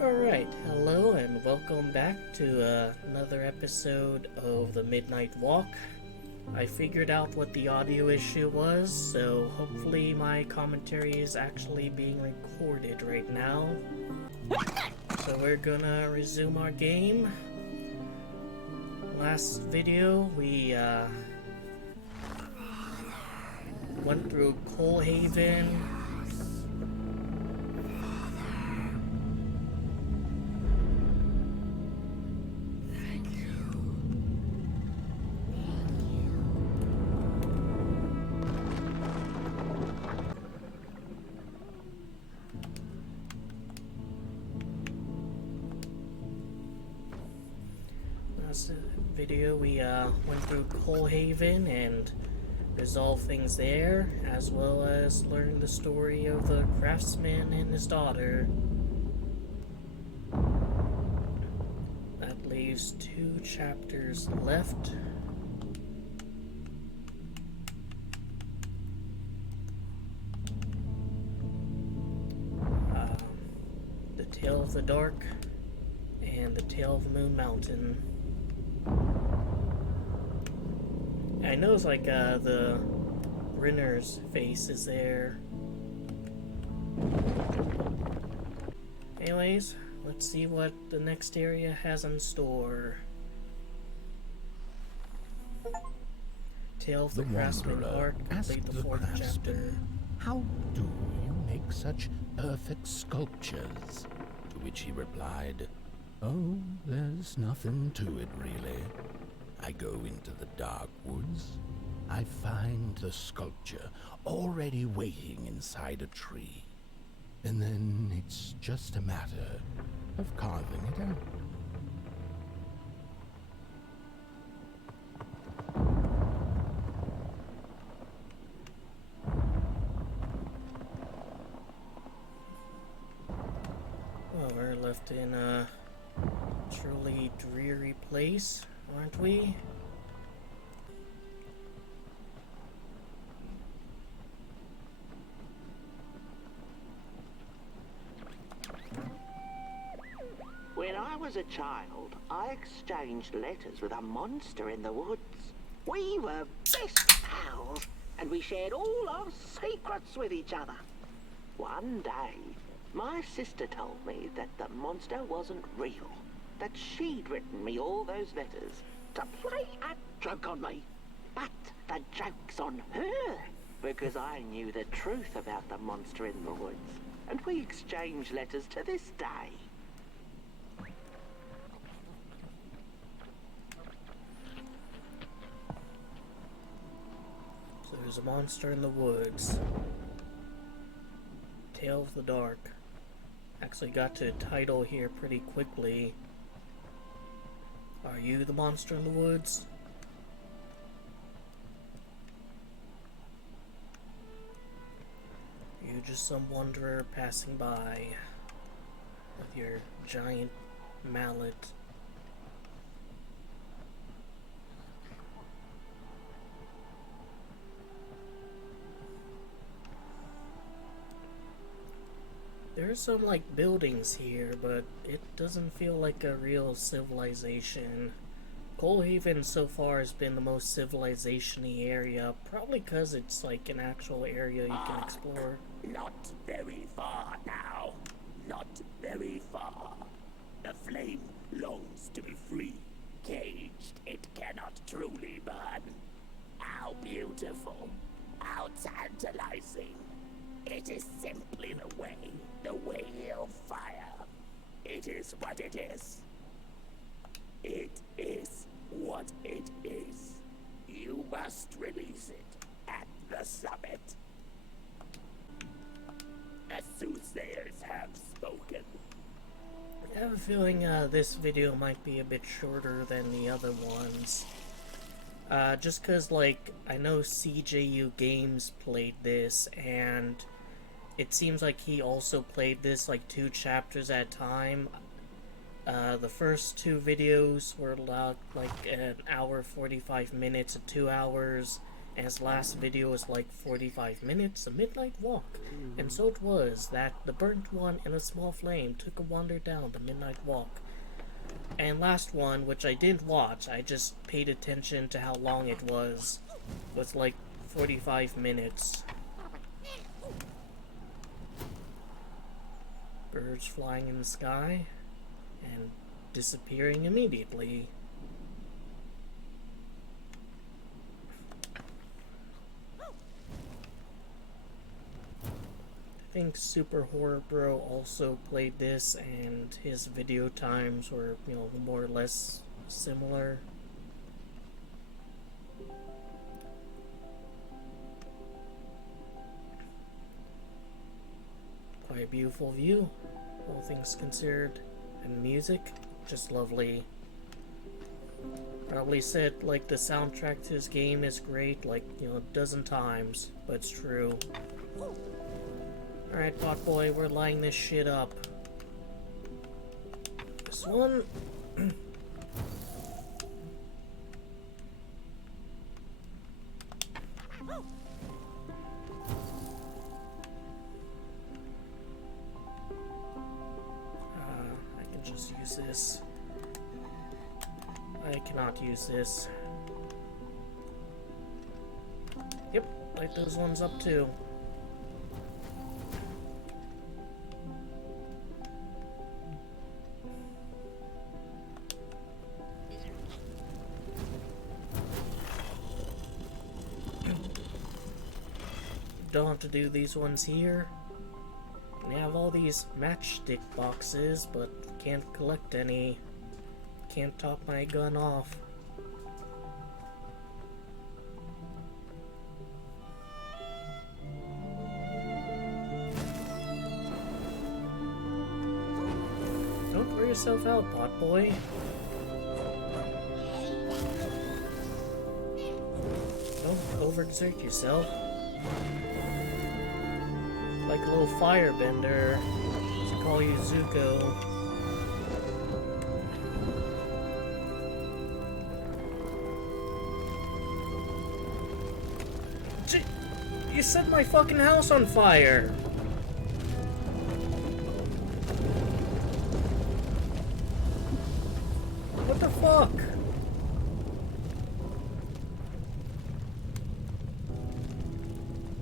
Alright, hello and welcome back to another episode of the Midnight Walk. I figured out what the audio issue was, so hopefully my commentary is actually being recorded right now. So we're gonna resume our game. Last video, we went through Coalhaven. Last video, we went through Coalhaven and resolved things there, as well as learned the story of the craftsman and his daughter. That leaves 2 chapters left. The Tale of the Dark and the Tale of Moon Mountain. I know it's like the Renner's face is there. Anyways, let's see what the next area has in store. Tale of the Craftsman Arc, complete the 4th chapter. How do you make such perfect sculptures? To which he replied, "Oh, there's nothing to it really. I go into the dark woods. I find the sculpture already waiting inside a tree. And then it's just a matter of carving it out." Well, we're left in a truly dreary place, aren't we? When I was a child, I exchanged letters with a monster in the woods. We were best pals, and we shared all our secrets with each other. One day, my sister told me that the monster wasn't real, that she'd written me all those letters to play a joke on me. But the joke's on her, because I knew the truth about the monster in the woods, and we exchange letters to this day. So there's a monster in the woods. Tale of the Dark. Actually got to title here pretty quickly. Are you the monster in the woods? You just some wanderer passing by with your giant mallet. There's some like buildings here, but it doesn't feel like a real civilization. Coalhaven so far has been the most civilization-y area, probably because it's like an actual area you can explore. Not very far now. Not very far. The flame longs to be free. Caged, it cannot truly burn. How beautiful. How tantalizing. It is simply the way of fire. It is what it is. It is what it is. You must release it at the summit. The soothsayers have spoken. I have a feeling this video might be a bit shorter than the other ones. Just cause like, I know CJU Games played this, and it seems like he also played this like 2 chapters at a time. The first 2 videos were like an hour 45 minutes to 2 hours, as last video was like 45 minutes, a midnight walk. And so it was that the burnt one in a small flame took a wander down the midnight walk. And last one, which I didn't watch, I just paid attention to how long it was like 45 minutes. Birds flying in the sky and disappearing immediately. I think Super Horror Bro also played this, and his video times were, you know, more or less similar. Quite a beautiful view, all things considered, and music, just lovely. Probably said, like, the soundtrack to this game is great, like, you know, a dozen times, but it's true. Alright, Potboy, we're lining this shit up. This one... I can just use this. I cannot use this. Yep, light those ones up too. Don't have to do these ones here. We have all these matchstick boxes, but can't collect any. Can't top my gun off. Don't wear yourself out, Potboy. Don't overexert yourself. Like a little firebender, to call you Zuko. You set my fucking house on fire! What the fuck?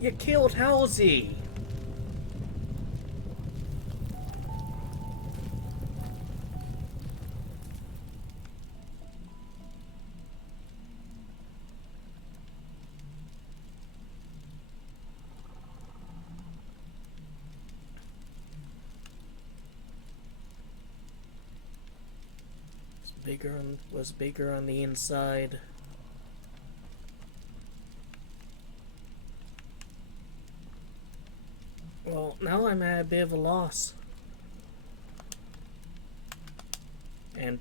You killed Halsey! Was bigger on the inside. Well, now I'm at a bit of a loss. And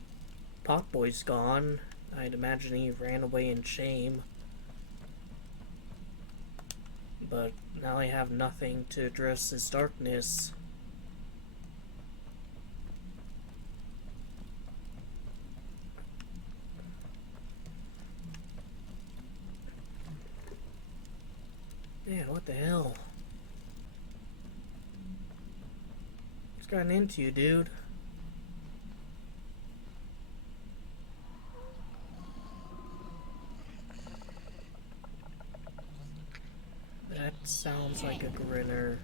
Potboy's gone. I'd imagine he ran away in shame. But now I have nothing to address his darkness. Man, what the hell? What's gotten into you, dude? That sounds like a grinner.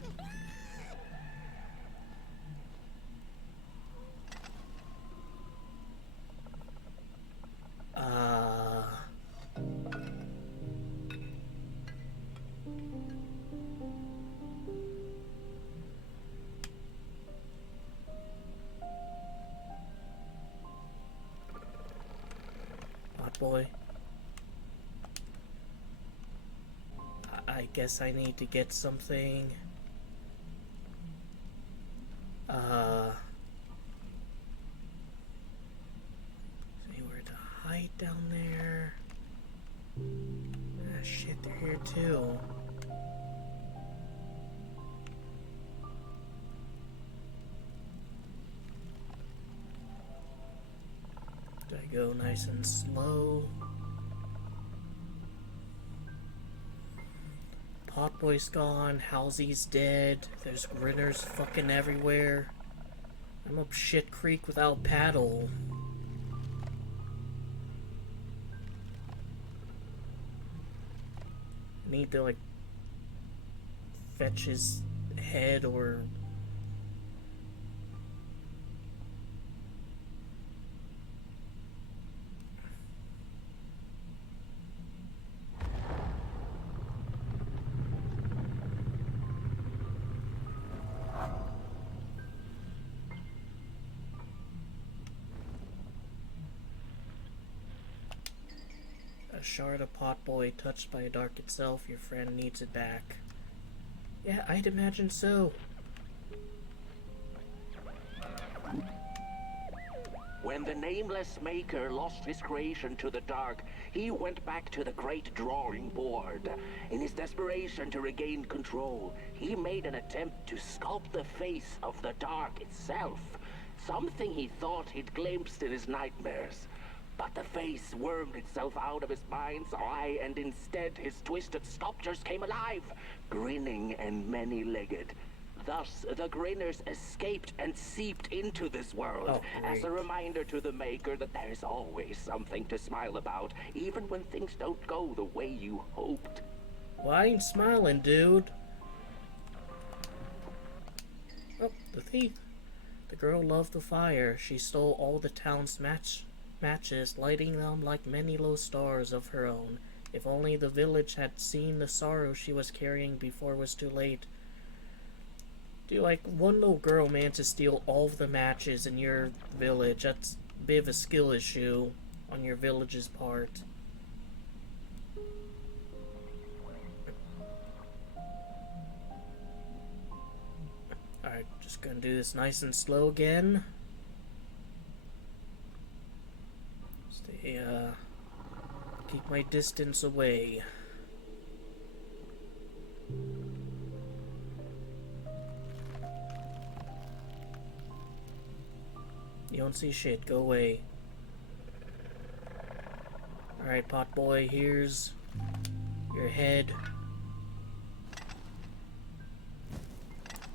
Boy. I guess I need to get something. See where to hide down there. Ah, shit, they're here too. Do I go nice and slow? Potboy's gone, Halsey's dead, there's grinners fucking everywhere. I'm up shit creek without paddle. I need to, like, fetch his head or... A shard of Potboy touched by a dark itself, your friend needs it back. Yeah, I'd imagine so. When the nameless maker lost his creation to the dark, he went back to the great drawing board. In his desperation to regain control, he made an attempt to sculpt the face of the dark itself, something he thought he'd glimpsed in his nightmares. But the face wormed itself out of his mind's eye, and instead his twisted sculptures came alive, grinning and many-legged. Thus, the grinners escaped and seeped into this world, as a reminder to the maker that there's always something to smile about, even when things don't go the way you hoped. Well, I ain't smiling, dude. Oh, the thief. The girl loved the fire. She stole all the town's matches, lighting them like many low stars of her own. If only the village had seen the sorrow she was carrying before it was too late. Dude, like, one little girl managed to steal all of the matches in your village. That's a bit of a skill issue on your village's part. Alright, just gonna do this nice and slow again. Stay, keep my distance away. You don't see shit, go away. Alright, Potboy, here's your head.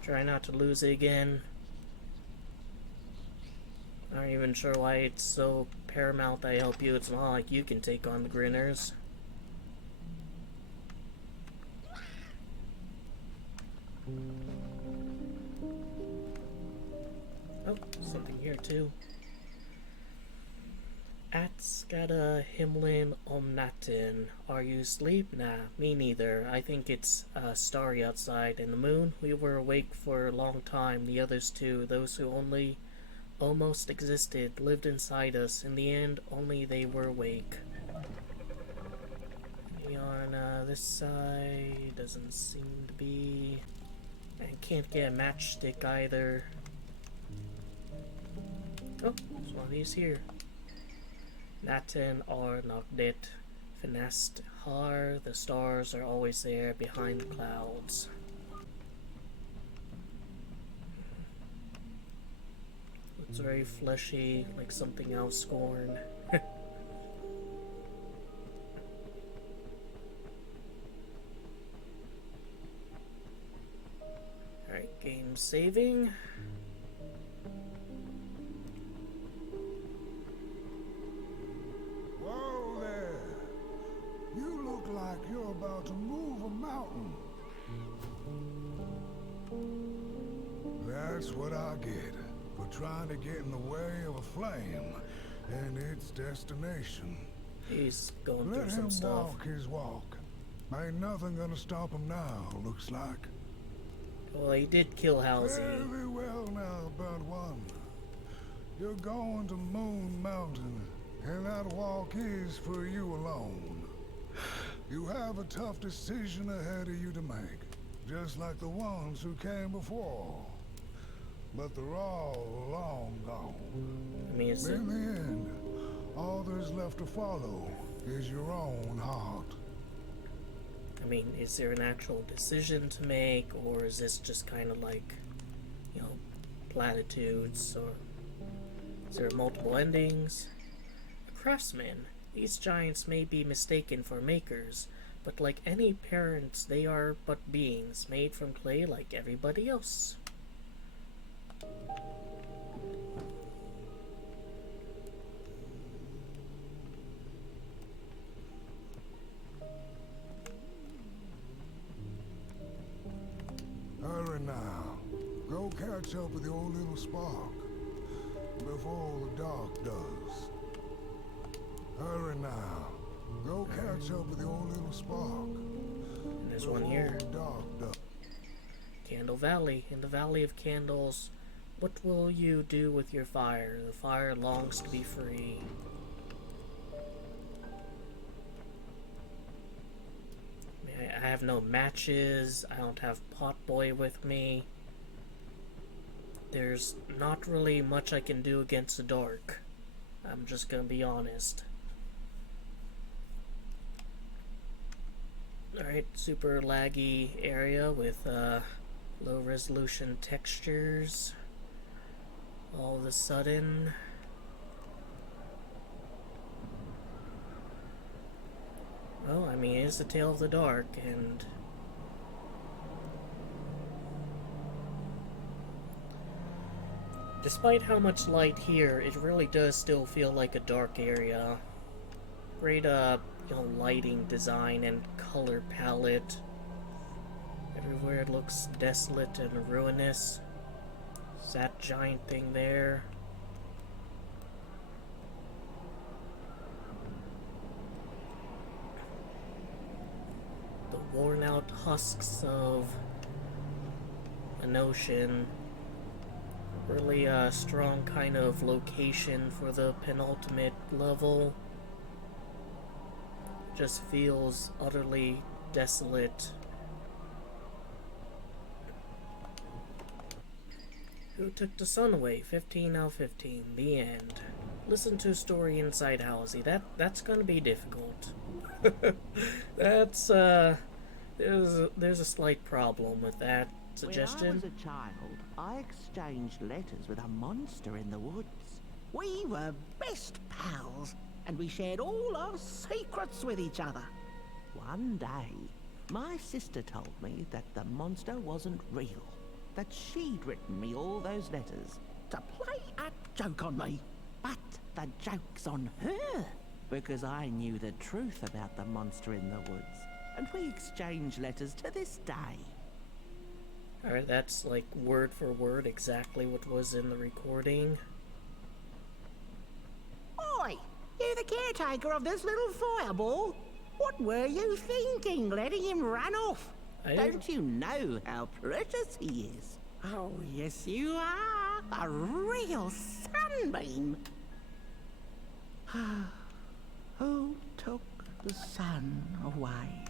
Try not to lose it again. Not even sure why it's so paramount I help you. It's not like you can take on the grinners. Oh, something here too. Atskada Himlin Omnatin. Are you asleep? Nah, me neither. I think it's starry outside. And the moon? We were awake for a long time. The others too. Those who only almost existed, lived inside us. In the end, only they were awake. On this side, doesn't seem to be... And can't get a matchstick either. Oh, there's one of these here. Natin or Nogdet. Finast Har. The stars are always there behind the clouds. It's very fleshy, like something else scorn. Alright, game saving. Whoa there! You look like you're about to move a mountain. That's what I get for trying to get in the way of a flame and its destination. He's going Let through some him stuff. walk his walk. Ain't nothing gonna stop him now, looks like. Well, he did kill Halsey. Very well now, Bud One. You're going to Moon Mountain, and that walk is for you alone. You have a tough decision ahead of you to make, just like the ones who came before. But they're all long gone. I mean, is it... In the end, all there's left to follow is your own heart. I mean, is there an actual decision to make, or is this just kind of like, you know, platitudes, or is there multiple endings? A craftsman. These giants may be mistaken for makers, But like any parents, they are but beings made from clay like everybody else. Hurry now. Go catch up with your little spark before the dark does. Hurry now. Go catch up with your little spark. And there's one here. before the dark does. Candle Valley. In the Valley of Candles, what will you do with your fire? The fire longs to be free. I have no matches. I don't have Potboy with me. There's not really much I can do against the dark. I'm just gonna be honest. Alright, super laggy area with low resolution textures. All of a sudden, well, I mean, it's the tale of the dark, and despite how much light here, it really does still feel like a dark area. Great, lighting design and color palette. Everywhere it looks desolate and ruinous. Is that giant thing there? The worn out husks of an ocean. Really a strong kind of location for the penultimate level. Just feels utterly desolate. Who took the sun away? 15 out of 15. The end. Listen to a story inside Halsey. That's gonna be difficult. That's there's a slight problem with that suggestion. When I was a child, I exchanged letters with a monster in the woods. We were best pals, and we shared all our secrets with each other. One day, my sister told me that the monster wasn't real, that she'd written me all those letters to play a joke on me. But the joke's on her, because I knew the truth about the monster in the woods, and we exchange letters to this day. Alright, that's like word for word exactly what was in the recording. Oi! You the caretaker of this little fireball? What were you thinking, letting him run off? Don't you know how precious he is? Oh, yes you are. A real sunbeam. Who took the sun away?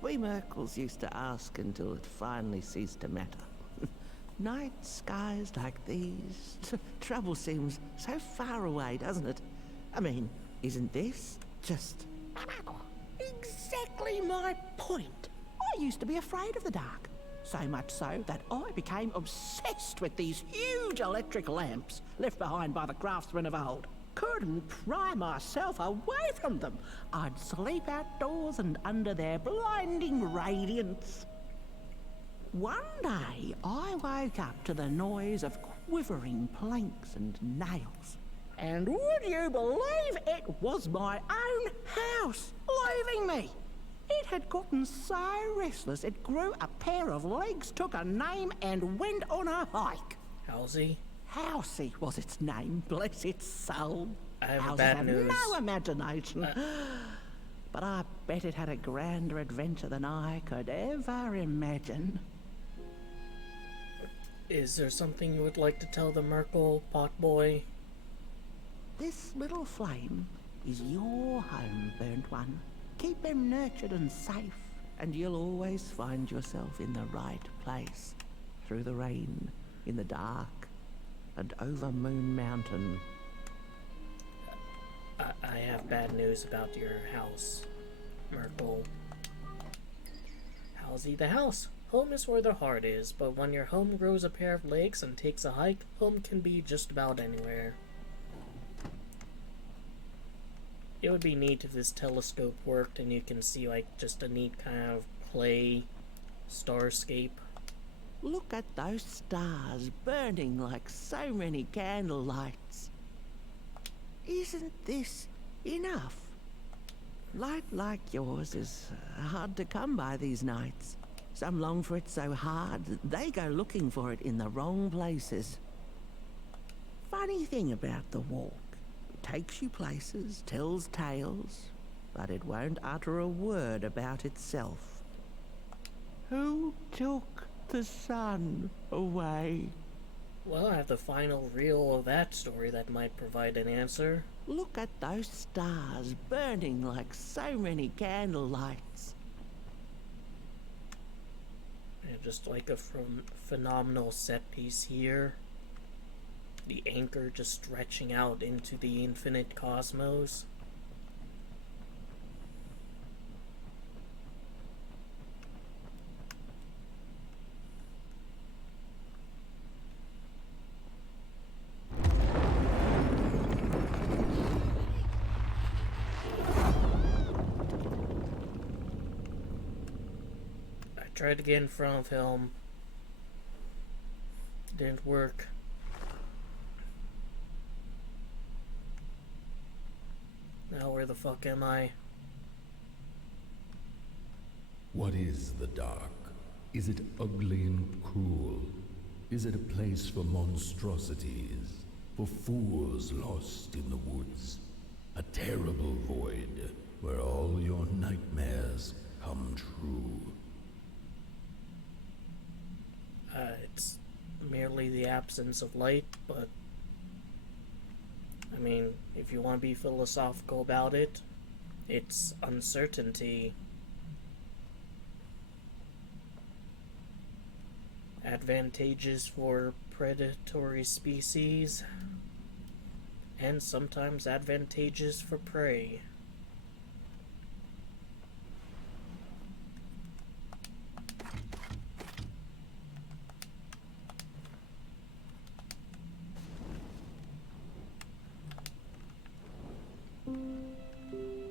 We Merkles used to ask until it finally ceased to matter. Night skies like these. Trouble seems so far away, doesn't it? I mean, isn't this just exactly my point? I used to be afraid of the dark. So much so that I became obsessed with these huge electric lamps left behind by the craftsmen of old. Couldn't pry myself away from them. I'd sleep outdoors and under their blinding radiance. One day, I woke up to the noise of quivering planks and nails. And would you believe it was my own house leaving me? It had gotten so restless it grew a pair of legs, took a name, and went on a hike. Halsey? Halsey was its name, bless its soul. I have Houses bad have news. no imagination. But I bet it had a grander adventure than I could ever imagine. Is there something you would like to tell the Merkle Potboy? This little flame is your home, burnt one. Keep him nurtured and safe, and you'll always find yourself in the right place. Through the rain, in the dark, and over Moon Mountain. I have bad news about your house, Merkle. Halsey, the house. Home is where the heart is, but when your home grows a pair of legs and takes a hike, home can be just about anywhere. It would be neat if this telescope worked and you can see like just a neat kind of clay starscape. Look at those stars burning like so many candle lights. Isn't this enough? Light like yours is hard to come by these nights. Some long for it so hard, they go looking for it in the wrong places. Funny thing about the walk. It takes you places, tells tales, but it won't utter a word about itself. Who took the sun away? Well, I have the final reel of that story that might provide an answer. Look at those stars burning like so many candle lights. And just like a phenomenal set piece here. The anchor just stretching out into the infinite cosmos. I tried to get in front of him. Didn't work. Now where the fuck am I? What is the dark? Is it ugly and cruel? Is it a place for monstrosities? For fools lost in the woods? A terrible void where all your nightmares come true? It's merely the absence of light, but I mean, if you want to be philosophical about it, it's uncertainty. Advantageous for predatory species, and sometimes advantageous for prey.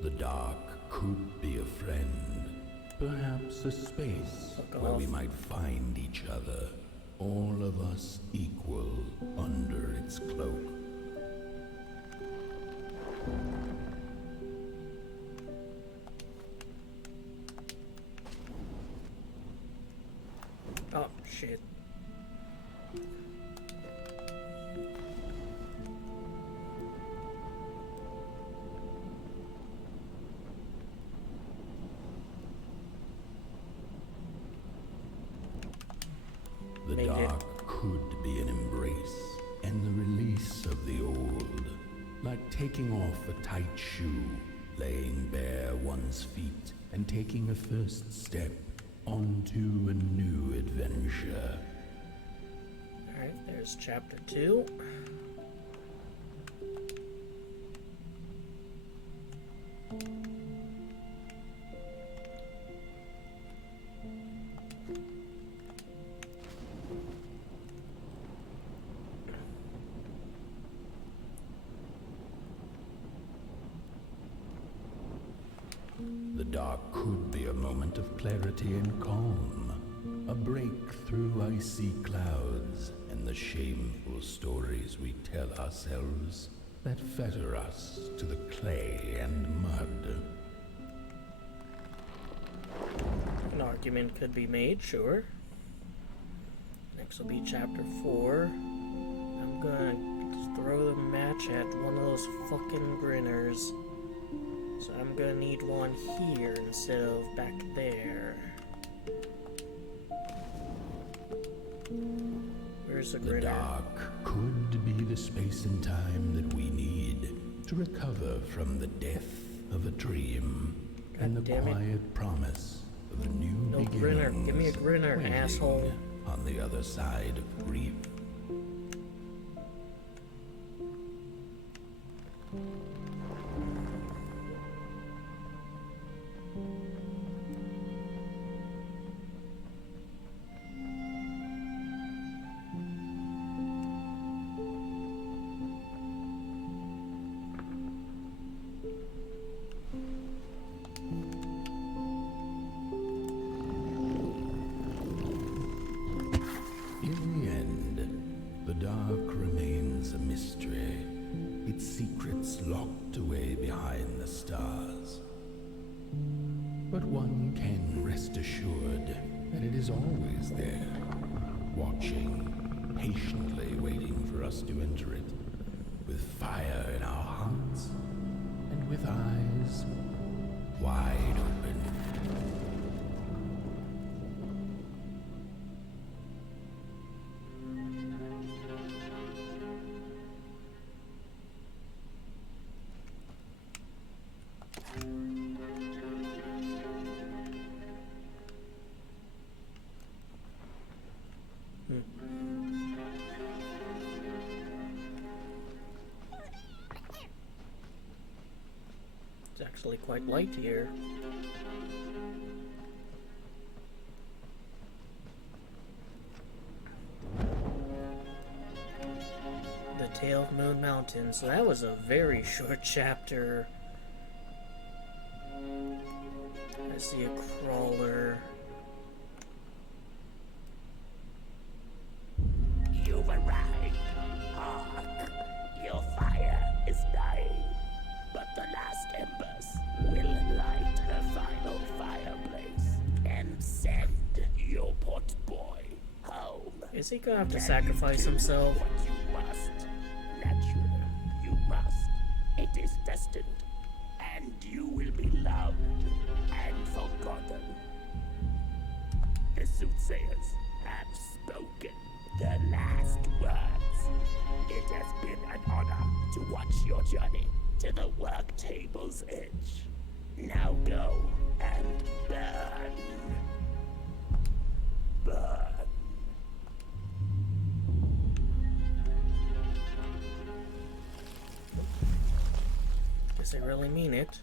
The dark could be a friend, perhaps a space Fuck where we off. might find each other, all of us equal under its cloak. Oh, shit. The Made it. dark could be an embrace and the release of the old, like taking off a tight shoe, laying bare one's feet, and taking a first step onto a new adventure. Alright, there's chapter 2. The dark could be a moment of clarity and calm, a break through icy clouds and the shameful stories we tell ourselves that fetter us to the clay and mud. An argument could be made, sure. Next will be chapter 4. I'm gonna throw the match at one of those fucking grinners. So I'm gonna need one here instead of back there. Where's the The grinner? dark could be the space and time that we need to recover from the death of a dream and the damn it. quiet promise of a new No beginnings. grinner. Give me a grinner, waiting asshole. On the other side of grief. locked away behind the stars. But one can rest assured that it is always there, watching, patiently waiting for us to enter it, with fire in our hearts and with eyes wide open. It's actually quite light here. The Tale of Moon Mountain. So that was a very short chapter. I see a crawler. You've arrived. Hark! Your fire is dying, but the last embers will light her final fireplace and send your pot boy home. Is he gonna have to Can sacrifice you do himself? What you must. Naturally, you must. It is destined, and you will be loved and forgotten. The soothsayers have spoken the last words. It has been an honor to watch your journey to the work table's edge. Now go and burn. Burn. Does they really mean it?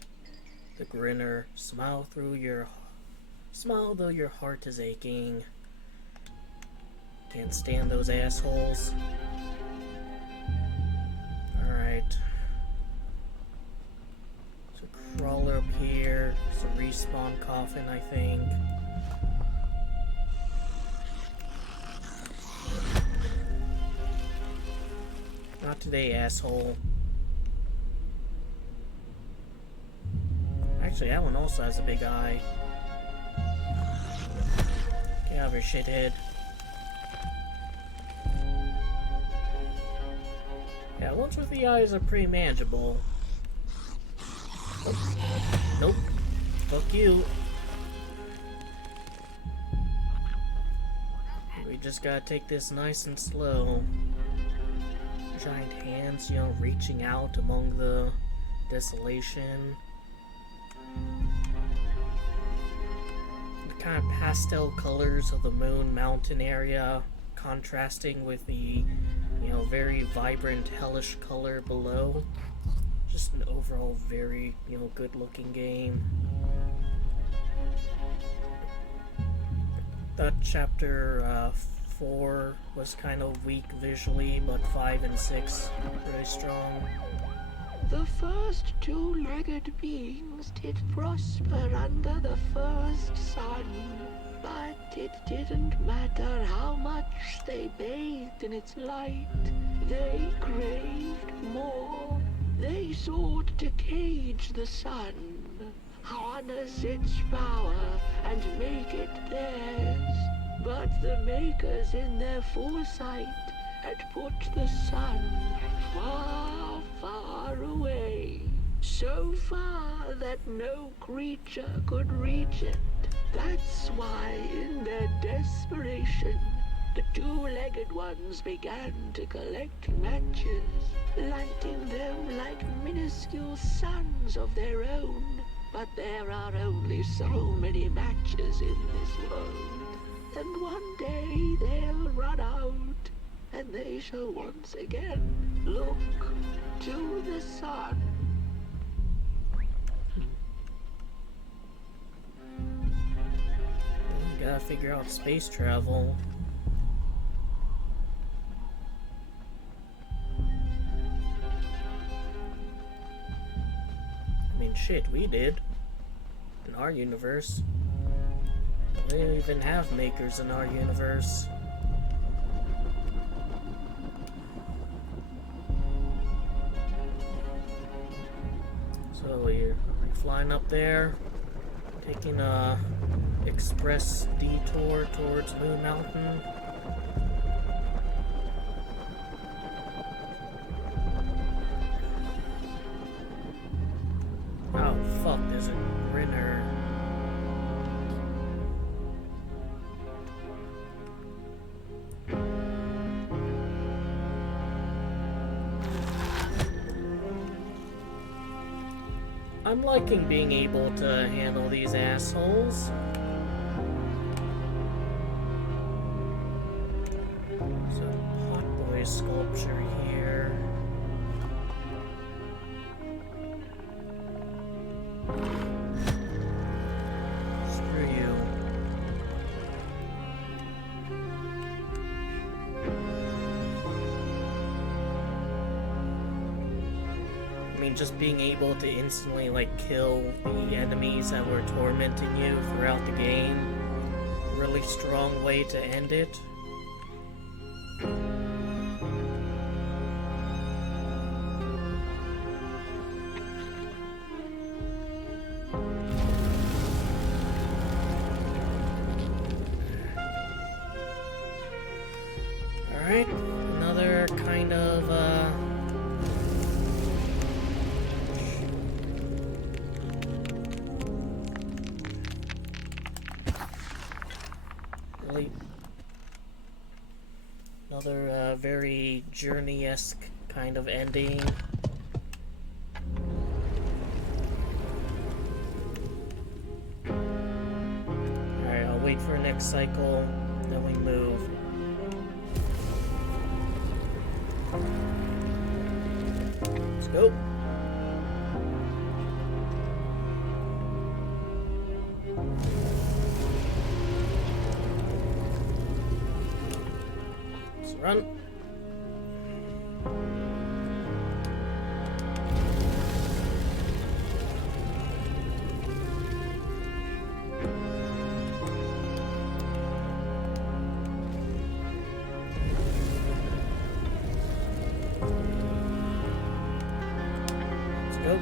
The grinner, smile though your heart is aching. Can't stand those assholes. Alright. So crawler up here. It's a respawn coffin, I think. Not today, asshole. Actually, that one also has a big eye. Get out of here, shithead. Yeah, ones with the eyes are pretty manageable. Nope. Fuck you. We just gotta take this nice and slow. Giant hands, you know, reaching out among the desolation. The kind of pastel colors of the Moon Mountain area contrasting with the, you know, very vibrant hellish color below. Just an overall very, you know, good looking game. Thought chapter 4 was kind of weak visually, but 5 and 6 really strong. The first two-legged beings did prosper under the first sun, but it didn't matter how much they bathed in its light. They craved more. They sought to cage the sun, harness its power, and make it theirs. But the makers in their foresight had put the sun far, far away. So far that no creature could reach it. That's why, in their desperation, the two-legged ones began to collect matches, lighting them like minuscule suns of their own. But there are only so many matches in this world, and one day they'll run out, and they shall once again look to the sun. Gotta figure out space travel. I mean, shit, we did. In our universe. We don't even have makers in our universe. So you're flying up there, taking a express detour towards Moon Mountain. Oh fuck, there's a Grinner. I'm liking being able to handle these assholes. There's a Hot Boy sculpture here. Screw you. I mean, just being able to instantly, like, kill the enemies that were tormenting you throughout the game. Really strong way to end it. Alright, another kind of, really another very Journey-esque kind of ending. Alright, I'll wait for next cycle, then we move. Let's go. Let's run. Let's go.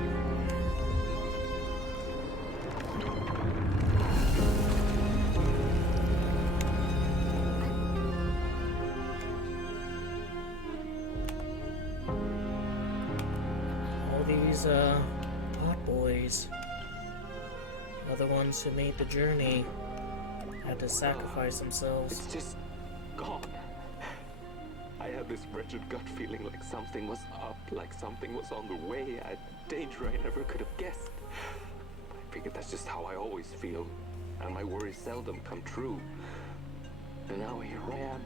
All these hot boys are the ones who made the journey, had to sacrifice themselves. It's just gone. I had this wretched gut feeling like something was up, like something was on the way, a danger I never could have guessed. I figured that's just how I always feel, and my worries seldom come true. And now here I am,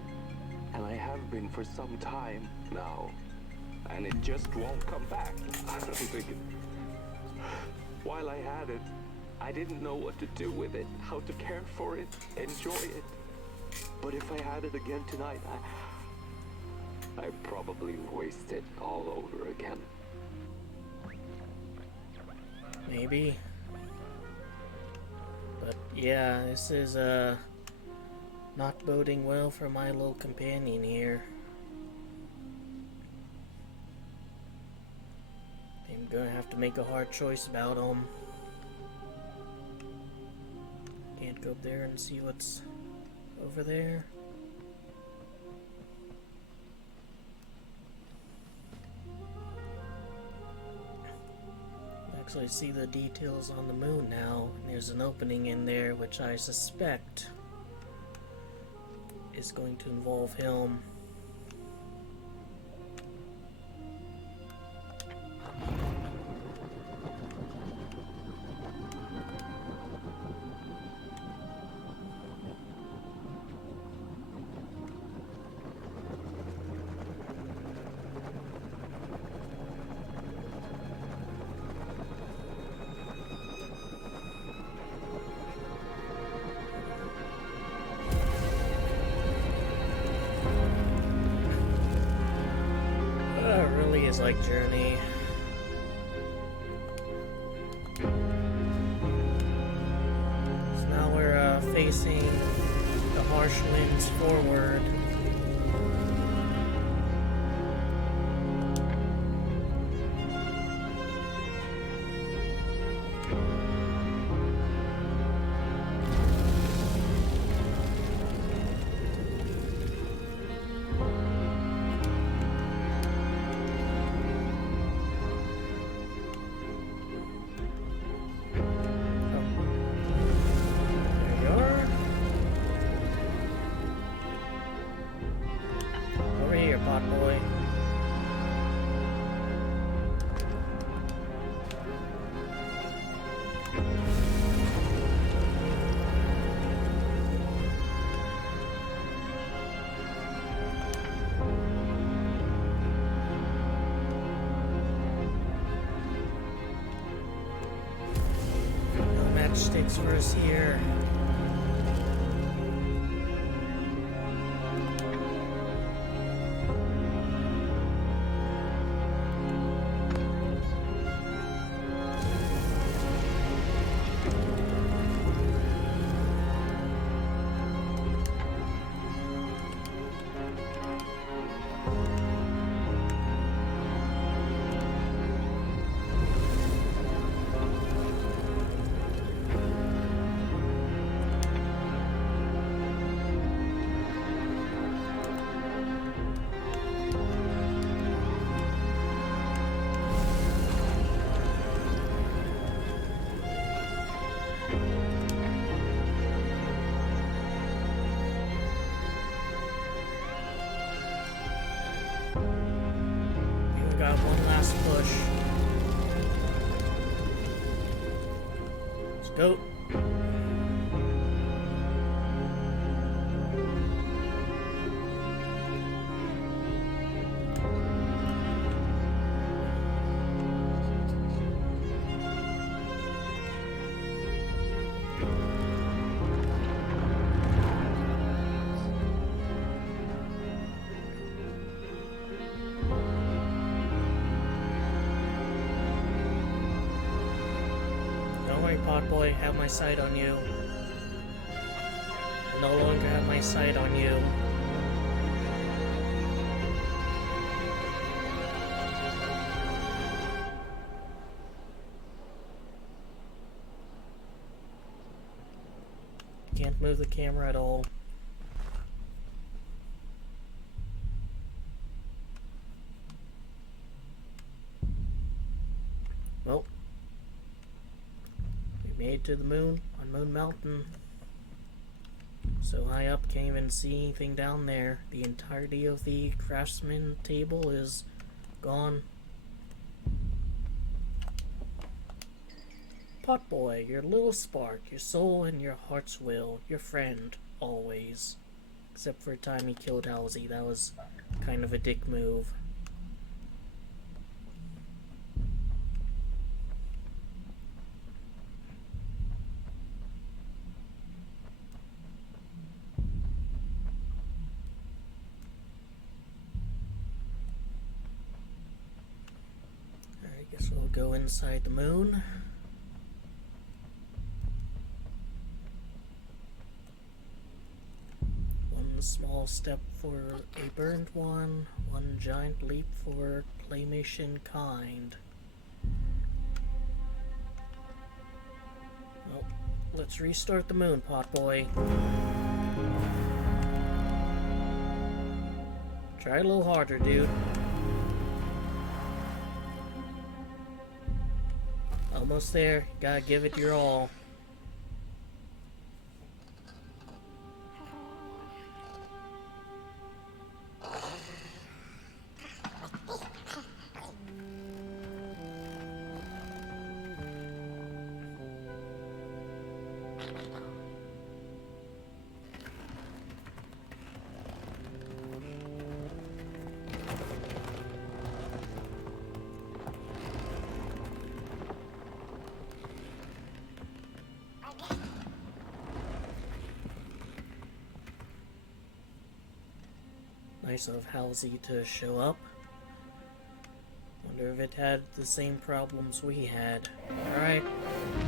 and I have been for some time now, and it just won't come back. I don't think it... While I had it, I didn't know what to do with it, how to care for it, enjoy it. But if I had it again tonight, I'd probably waste it all over again. Maybe. But yeah, this is not boding well for my little companion here. I'm gonna have to make a hard choice about him. Can't go up there and see what's over there. Actually see the details on the moon now. There's an opening in there which I suspect is going to involve him. Is like Journey. So now we're facing the harsh winds forward. matchsticks for us here. Got one last push. Let's go. Potboy, have my sight on you. No longer have my sight on you. Can't move the camera at all. Well. Made to the moon on Moon Mountain. So high up, can't even see anything down there. The entirety of the craftsman table is gone. Potboy, your little spark, your soul and your heart's will, your friend, always. Except for a time he killed Halsey. That was kind of a dick move. Guess we'll go inside the moon. One small step for a burned one, one giant leap for claymation kind. Well, let's restart the moon, Potboy. Try a little harder, dude. Almost there. Gotta give it your all. Nice of Halsey to show up. Wonder if it had the same problems we had. Alright,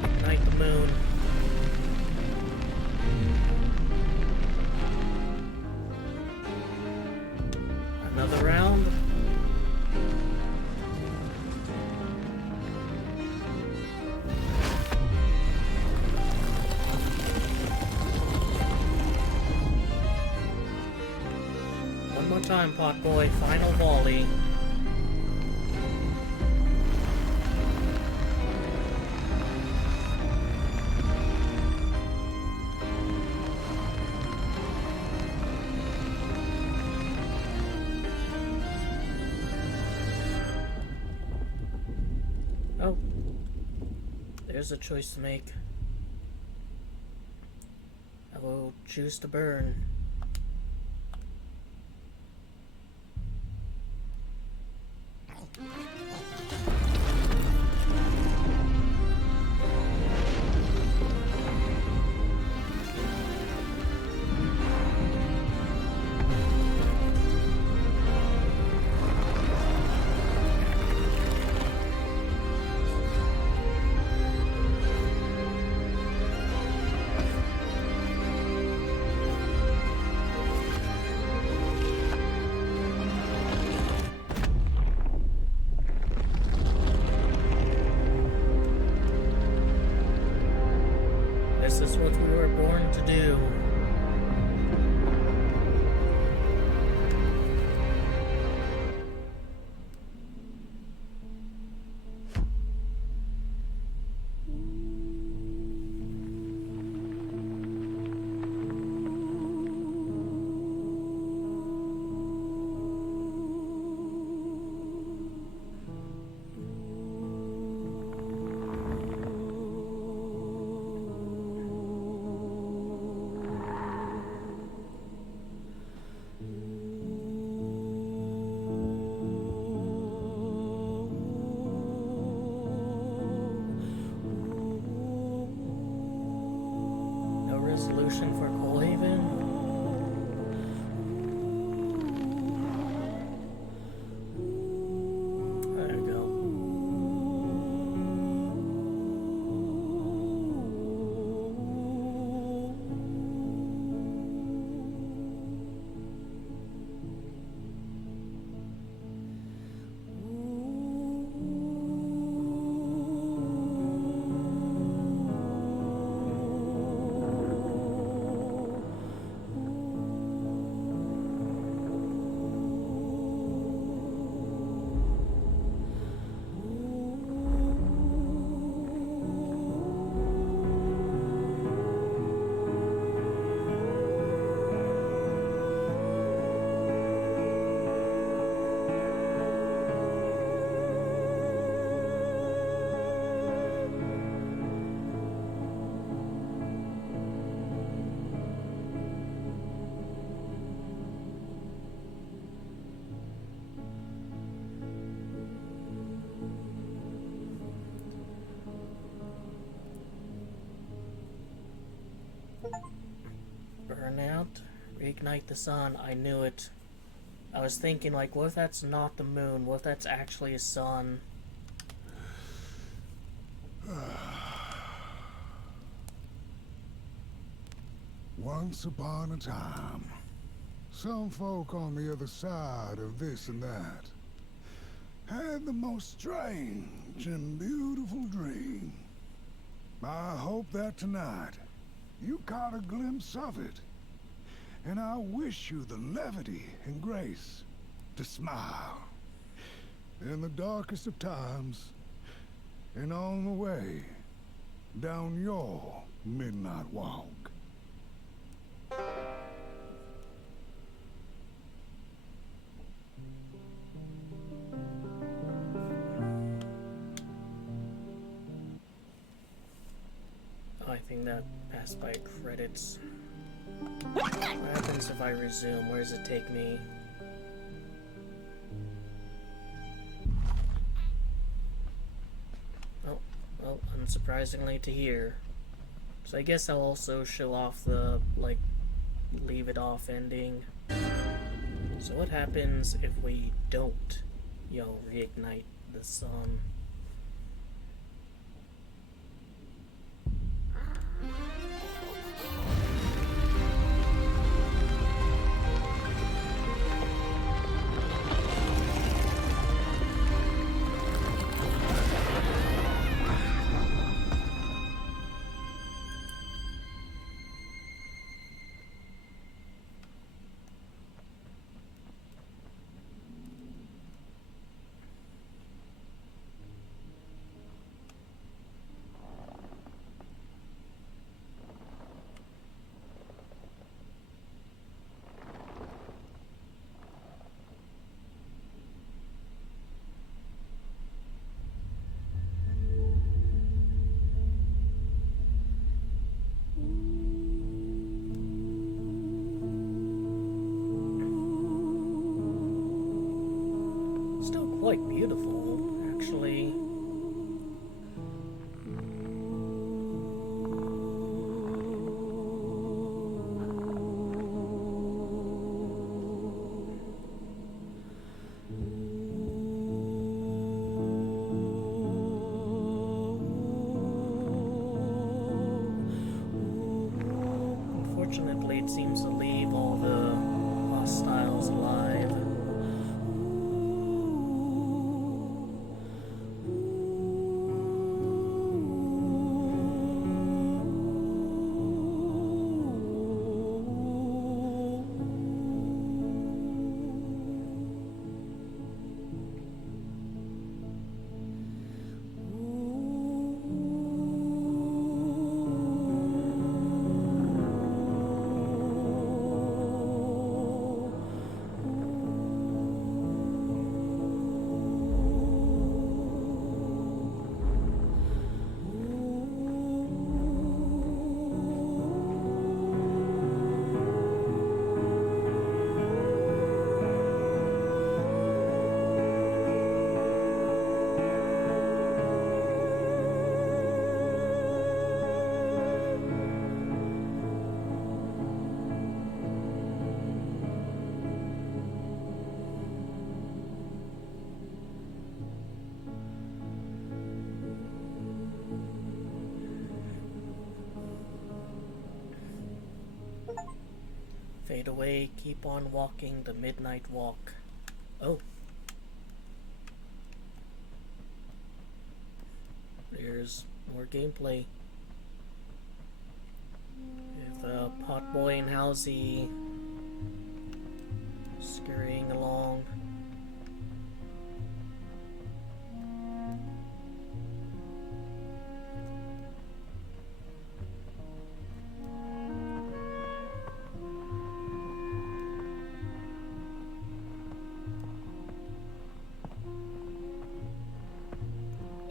ignite the moon. Another round. One more time, Potboy. Final volley. Oh. There's a choice to make. I will choose to burn. want to do. Resolution for Coalhaven? There we go. Burnout, reignite the sun. I knew it. I was thinking, like, what if that's not the moon? What if that's actually a sun? Once upon a time, some folk on the other side of this and that had the most strange and beautiful dream. I hope that tonight you caught a glimpse of it, and I wish you the levity and grace to smile in the darkest of times and on the way down your midnight walk. Oh, I think that passed by credits. What happens if I resume? Where does it take me? Oh, well, unsurprisingly to here. So I guess I'll also show off the, like, leave it off ending. So what happens if we don't, reignite the sun? Quite beautiful, actually. Unfortunately, it seems to leave all the hostiles alive. fade away, keep on walking the midnight walk. Oh. There's more gameplay. With Potboy and Halsey scurrying along.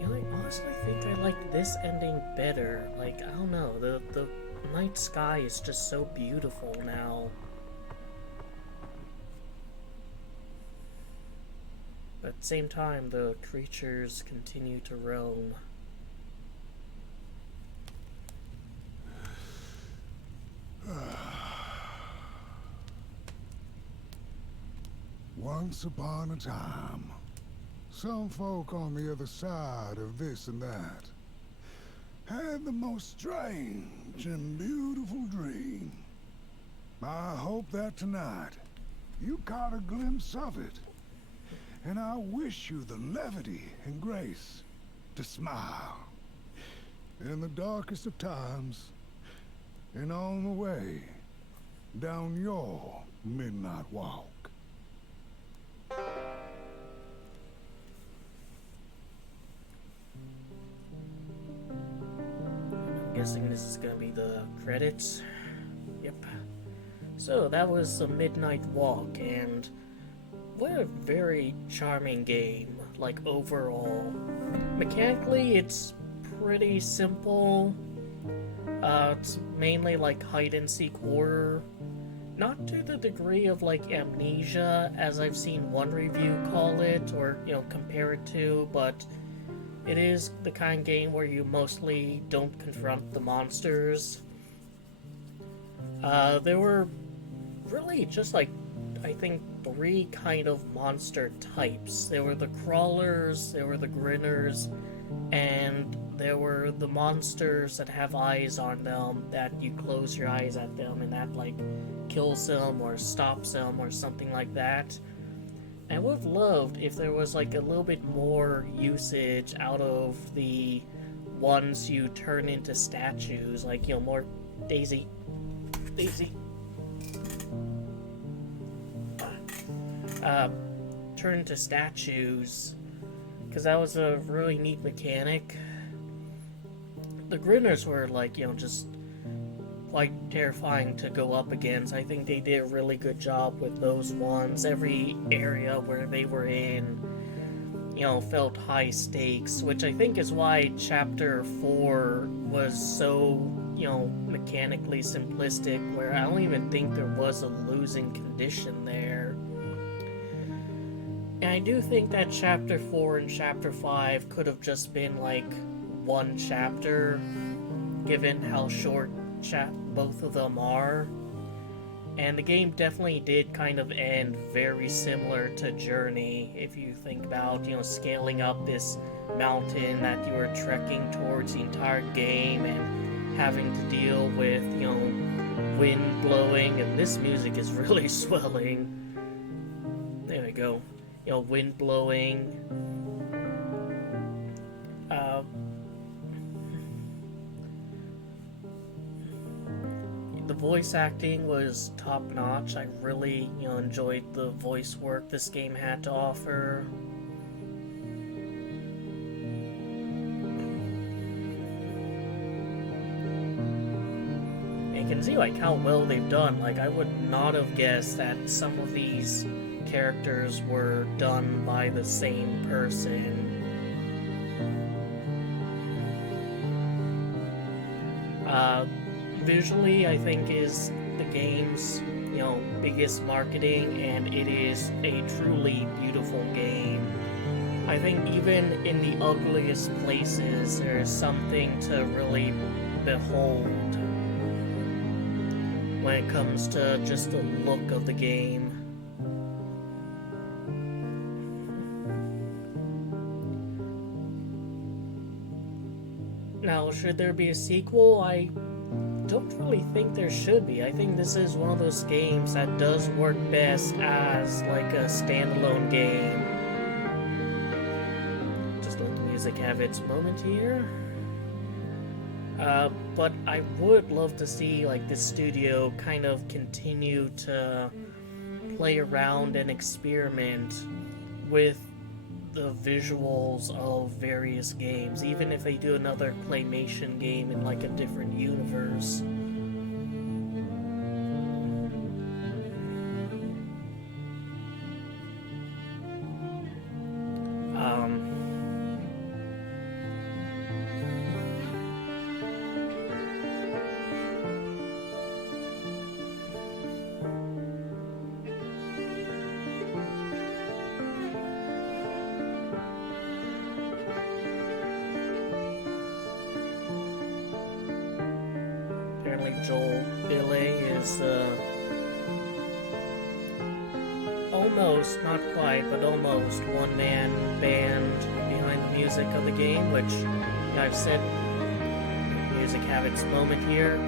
I honestly think I like this ending better. Like, I don't know, the night sky is just so beautiful now. But at the same time, the creatures continue to roam. Once upon a time, some folk on the other side of this and that had the most strange and beautiful dream. I hope that tonight you caught a glimpse of it, and I wish you the levity and grace to smile in the darkest of times and on the way down your midnight walk. I'm guessing this is gonna be the credits. Yep. So that was the Midnight Walk, and what a very charming game, like overall. Mechanically, it's pretty simple. It's mainly like hide-and-seek horror. Not to the degree of like Amnesia, as I've seen one review call it, or, you know, compare it to, but it is the kind of game where you mostly don't confront the monsters. There were really just like, I think, 3 kind of monster types. There were the crawlers, there were the grinners, and there were the monsters that have eyes on them, that you close your eyes at them and that like kills them or stops them or something like that. I would have loved if there was like a little bit more usage out of the ones you turn into statues, like, you know, more Daisy. Turn into statues, because that was a really neat mechanic. The grinners were like, you know, just quite terrifying to go up against. I think they did a really good job with those ones. Every area where they were in, you know, felt high stakes, which I think is why Chapter 4 was so, you know, mechanically simplistic, where I don't even think there was a losing condition there. And I do think that Chapter 4 and Chapter 5 could have just been like one chapter, given how short both of them are. And the game definitely did kind of end very similar to Journey, if you think about, you know, scaling up this mountain that you were trekking towards the entire game and having to deal with, you know, wind blowing, and this music is really swelling. There we go. You know, wind blowing. The voice acting was top-notch. I really, you know, enjoyed the voice work this game had to offer. And you can see, like, how well they've done. Like, I would not have guessed that some of these characters were done by the same person. Visually, I think, is the game's, you know, biggest marketing, and it is a truly beautiful game. I think even in the ugliest places, there's something to really behold when it comes to just the look of the game. Now, should there be a sequel? I don't really think there should be. I think this is one of those games that does work best as like a standalone game. Just let the music have its moment here. But I would love to see like this studio kind of continue to play around and experiment with the visuals of various games, even if they do another Claymation game in like a different universe. Apparently Joel Billet is almost, not quite, but almost one-man band behind the music of the game, which I've said, music have its moment here.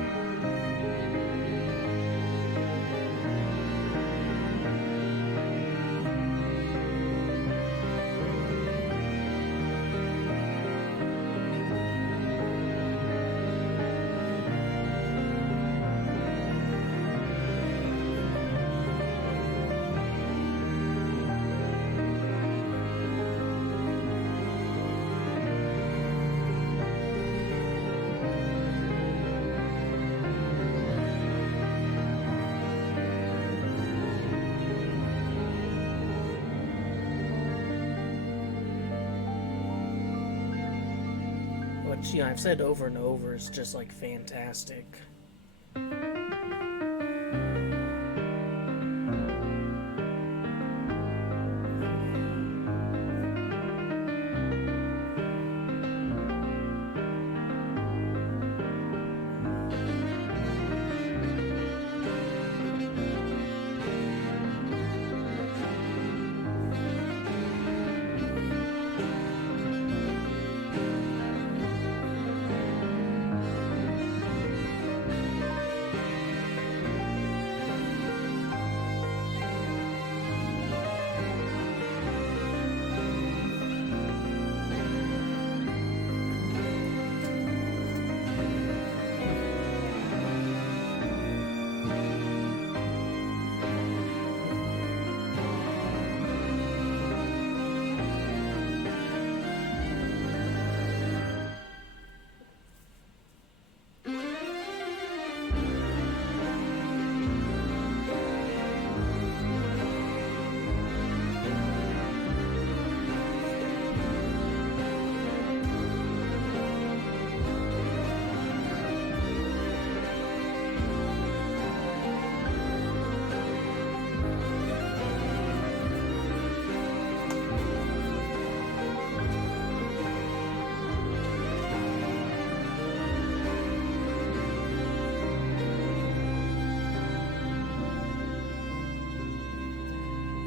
Which, you know, I've said over and over, is just like fantastic.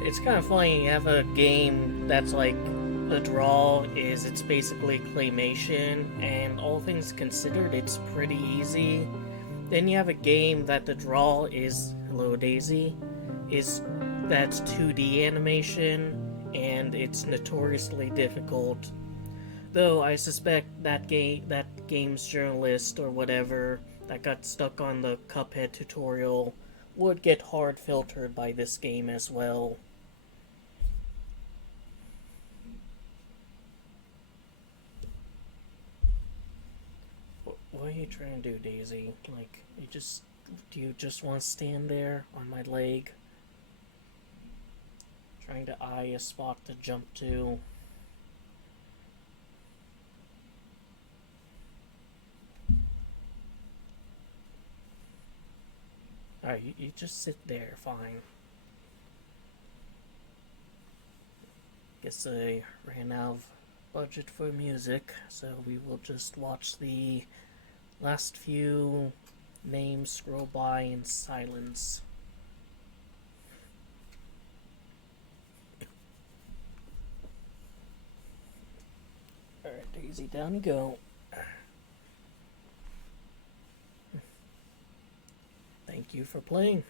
It's kind of funny, you have a game that's like, the draw is, it's basically Claymation, and all things considered, it's pretty easy. Then you have a game that the draw is, hello Daisy, that's 2D animation, and it's notoriously difficult. Though I suspect that game's journalist or whatever that got stuck on the Cuphead tutorial would get hard filtered by this game as well. What are you trying to do, Daisy? Like, do you just want to stand there on my leg? Trying to eye a spot to jump to. Alright, you just sit there, fine. Guess I ran out of budget for music, so we will just watch the last few names scroll by in silence. Alright, Daisy, down you go. thank you for playing.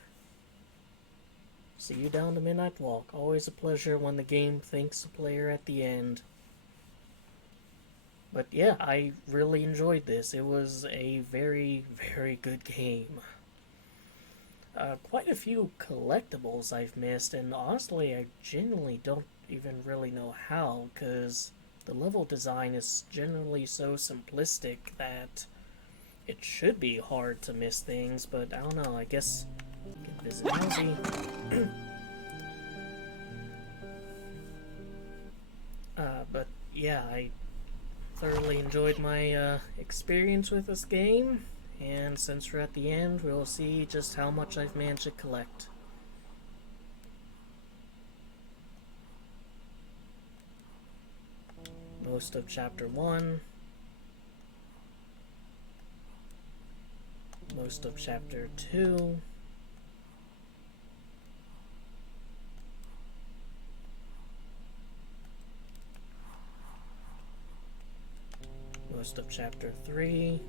See you down the Midnight Walk. Always a pleasure when the game thanks the player at the end. But yeah, I really enjoyed this. It was a very, very good game. Quite a few collectibles I've missed, and honestly, I genuinely don't even really know how, because the level design is generally so simplistic that it should be hard to miss things, but I don't know, I guess you can visit Ozzy. But yeah, I thoroughly enjoyed my experience with this game, and since we're at the end, we'll see just how much I've managed to collect. Most of Chapter 1. Most of Chapter 2. Most of Chapter 3.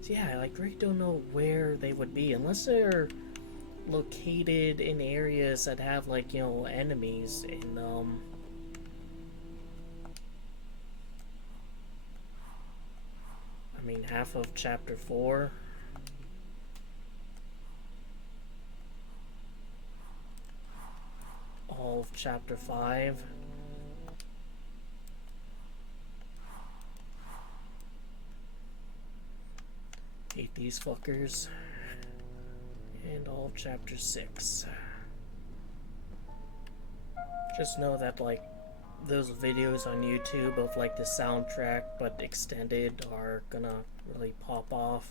So yeah, I like really don't know where they would be, unless they're located in areas that have, like, you know, enemies in them. I mean, half of Chapter 4. All of Chapter 5. Hate these fuckers. And all of Chapter 6. Just know that, like, those videos on YouTube of, like, the soundtrack but extended are gonna really pop off.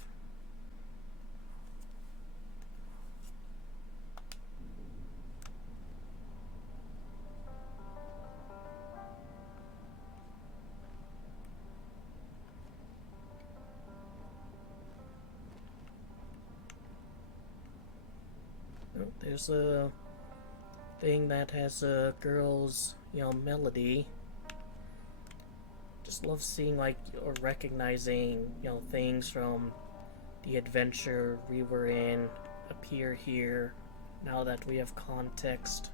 Oh, there's a thing that has a girl's, you know, melody. Just love seeing, like, or recognizing, you know, things from the adventure we were in appear here now that we have context.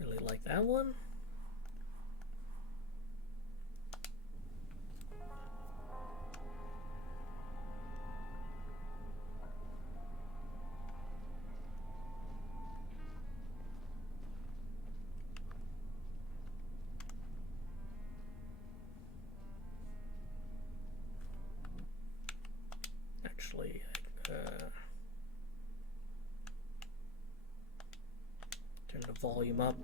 Really like that one. Actually, turn the volume up.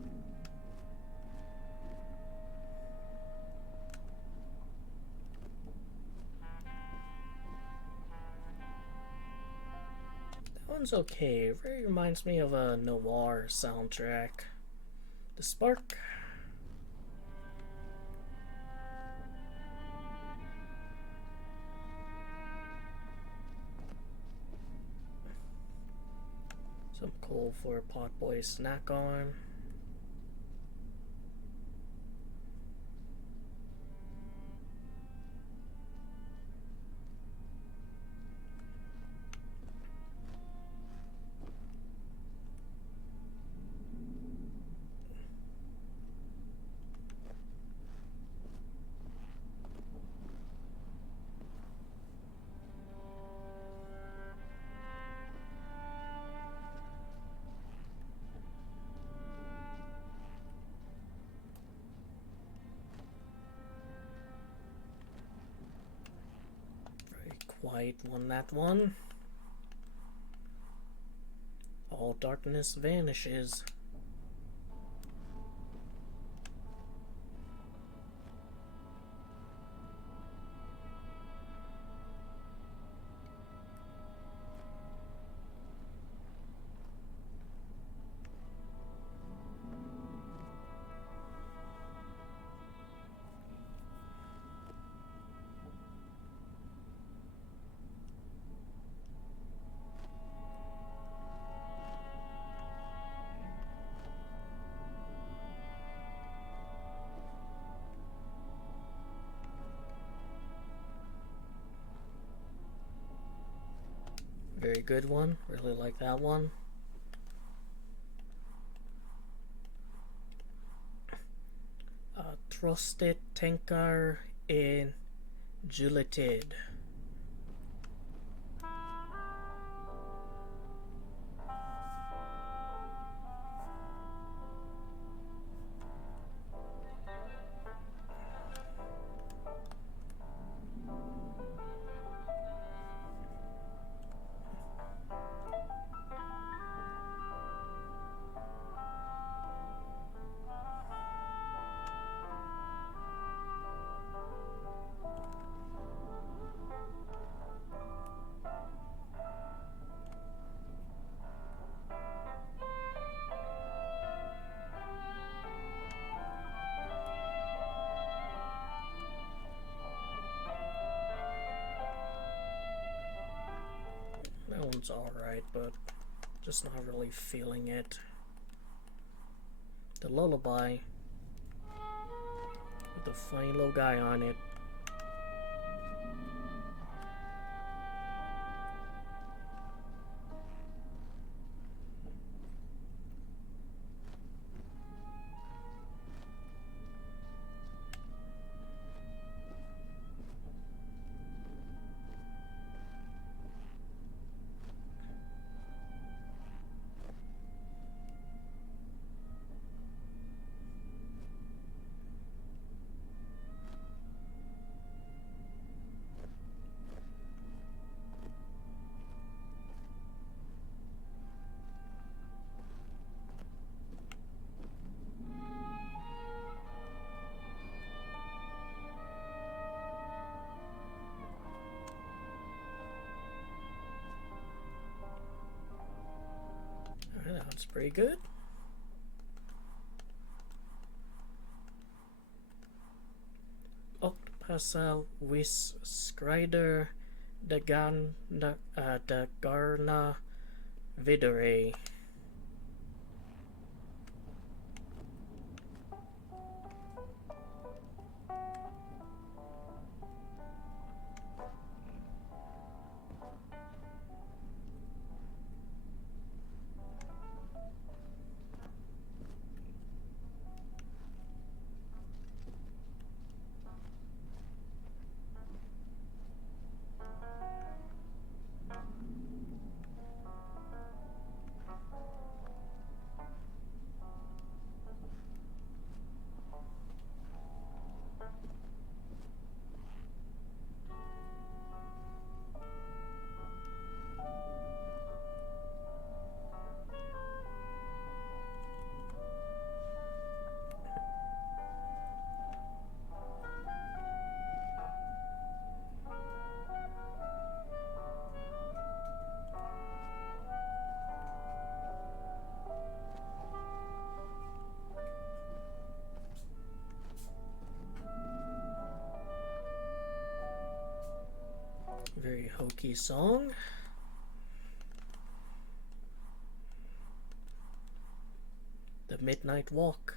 That one's okay. It very reminds me of a noir soundtrack. The Spark. Some coal for a Potboy snack on. Quiet one, that one. All darkness vanishes. Very good one. Really like that one. Trusted Tenkar in Juletid. That one's alright, but just not really feeling it. The lullaby with the funny little guy on it. Alright, that one's pretty good. Octopasal Wis Skrider Dagarna Videre. Very hokey song. The Midnight Walk.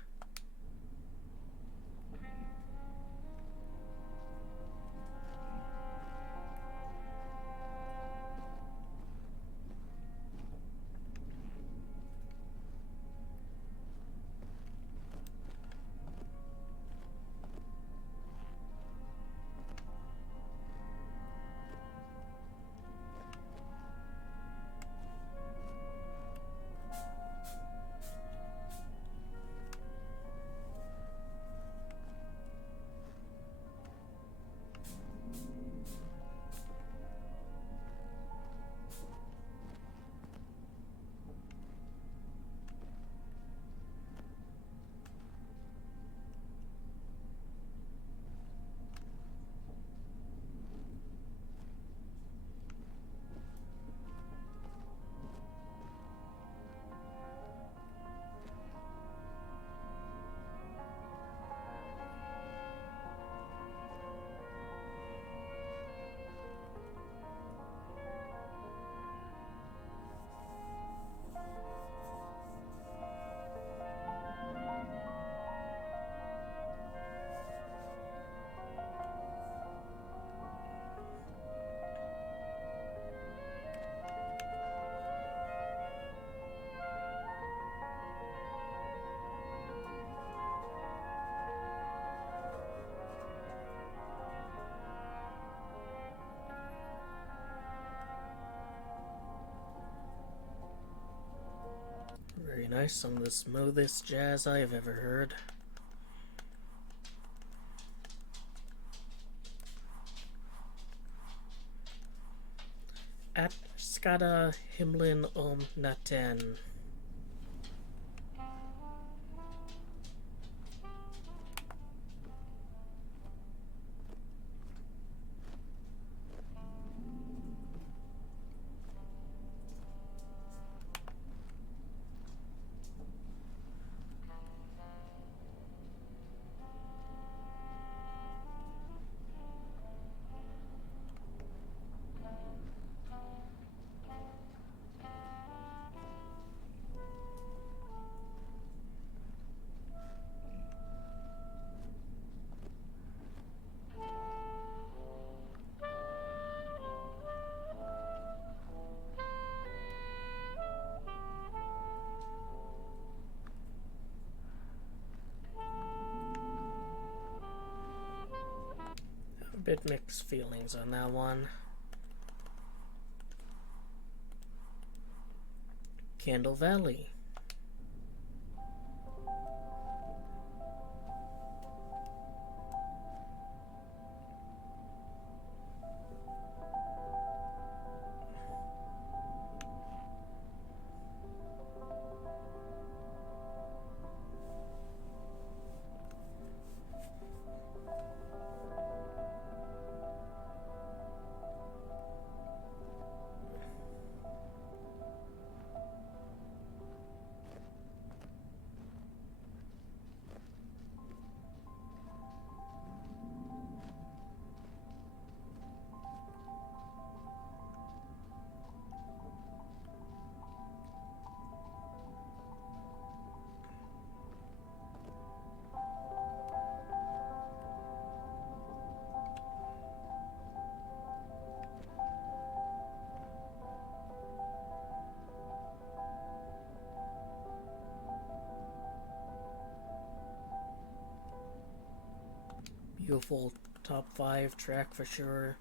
Very nice, some of the smoothest jazz I have ever heard. At Skada Himlin Naten. A bit mixed feelings on that one. Candle Valley. Beautiful top 5 track for sure.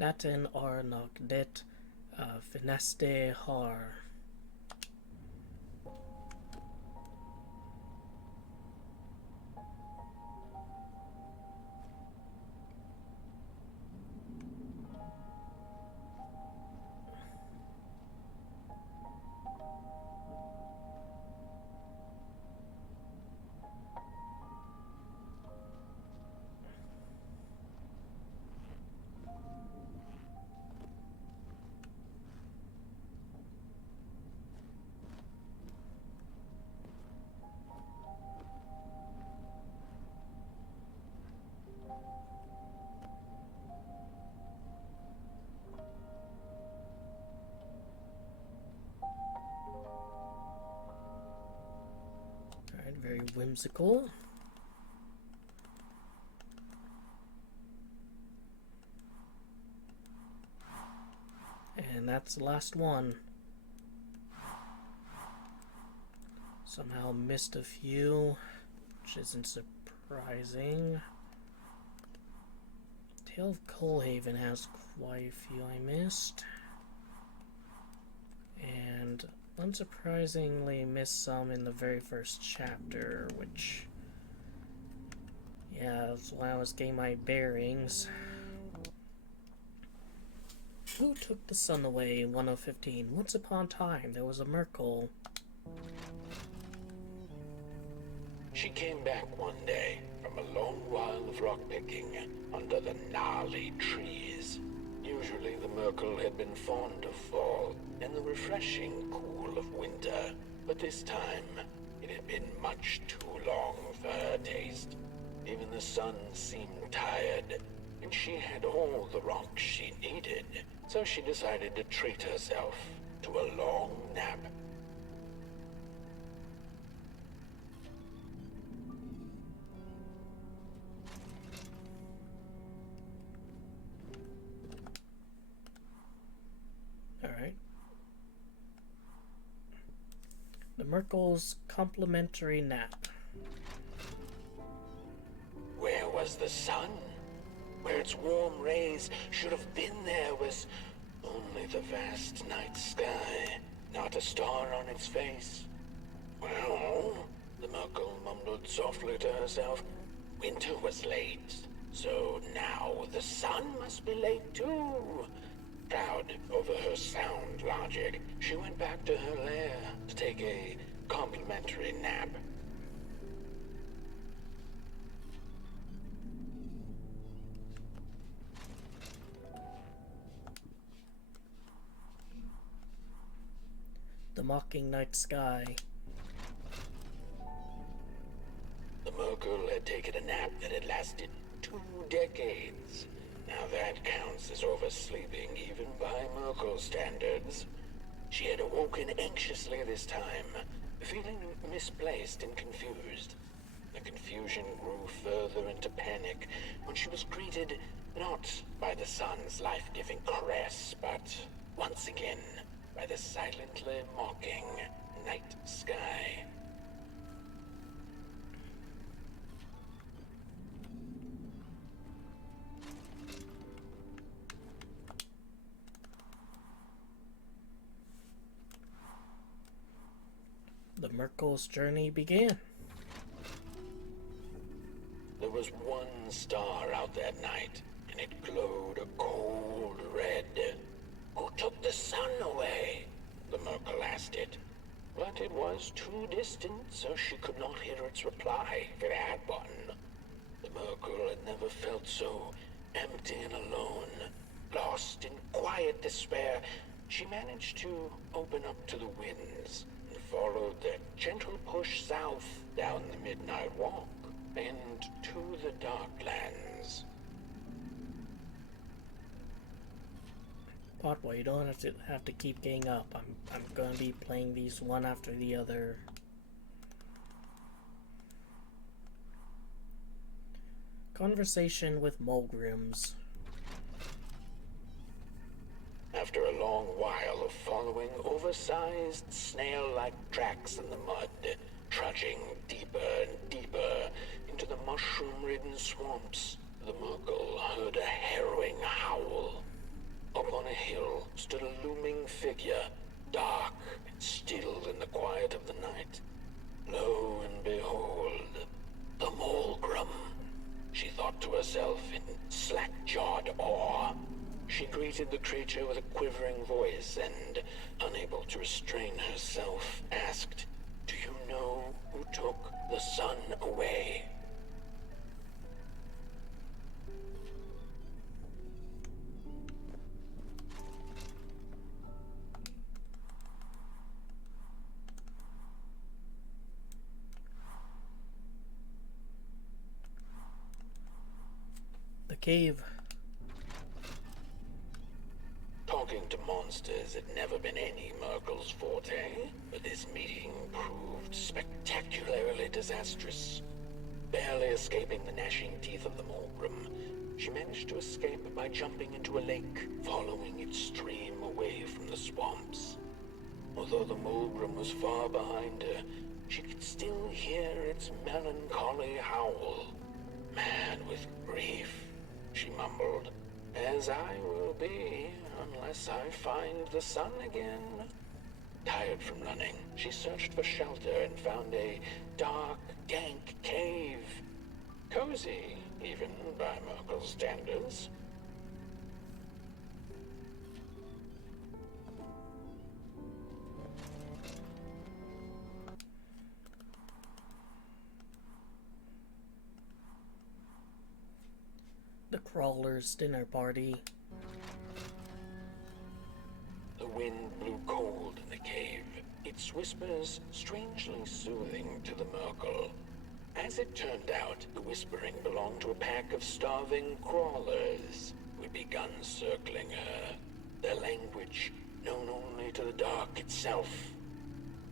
Naten ar nagdet fineste har. Very whimsical. And that's the last one. Somehow missed a few, which isn't surprising. Tale of Coalhaven has quite a few I missed. And unsurprisingly missed some in the very first chapter, which, yeah, that's when I was getting my bearings. Who took the sun away? 1015. Once upon a time, there was a Merkel. She came back one day from a long while of rock-picking under the gnarly trees. Usually the Merkel had been fond of fall and the refreshing cool of winter, but this time it had been much too long for her taste. Even the sun seemed tired, and she had all the rocks she needed, so she decided to treat herself to a long nap. Alright. The Merkel's complimentary nap. Where was the sun? Where its warm rays should have been, there was Only the vast night sky, not a star on its face. Well, the Merkel mumbled softly to herself. Winter was late, so now the sun must be late too. Proud over her sound logic, she went back to her lair to take a complimentary nap. The mocking night sky. The Merkel had taken a nap that had lasted 2 decades. Now that counts as oversleeping even by Merkel standards. She had awoken anxiously this time, feeling misplaced and confused. The confusion grew further into panic when she was greeted not by the sun's life-giving caress, but once again by the silently mocking night sky. The Merkel's journey began. There was one star out that night, and it glowed a cold red. Who took the sun away? The Merkel asked it. But it was too distant, so she could not hear its reply if it had one. The Merkel had never felt so empty and alone. Lost in quiet despair, she managed to open up to the winds and followed the gentle push south down the midnight walk and to the Darklands. Potboy, you don't have to keep getting up. I'm gonna be playing these one after the other. Conversation with Mulgrims. After a long while of following oversized snail-like tracks in the mud, trudging deeper and deeper into the mushroom-ridden swamps, the Merkel heard a harrowing howl. Up on a hill stood a looming figure, dark and still in the quiet of the night. Lo and behold, the Mulgrim, she thought to herself in slack-jawed awe. She greeted the creature with a quivering voice and, unable to restrain herself, asked, "Do you know who took the sun away?" The cave. Talking to monsters had never been any Merkel's forte, but this meeting proved spectacularly disastrous. Barely escaping the gnashing teeth of the Mulgrim, she managed to escape by jumping into a lake, following its stream away from the swamps. Although the Mulgrim was far behind her, she could still hear its melancholy howl. Mad with grief, she mumbled, "As I will be, unless I find the sun again." Tired from running, she searched for shelter and found a dark, dank cave. Cozy, even by Merkel's standards. The Crawler's dinner party. The wind blew cold in the cave, its whispers strangely soothing to the Merkel. As it turned out, the whispering belonged to a pack of starving crawlers who had begun circling her, their language known only to the dark itself.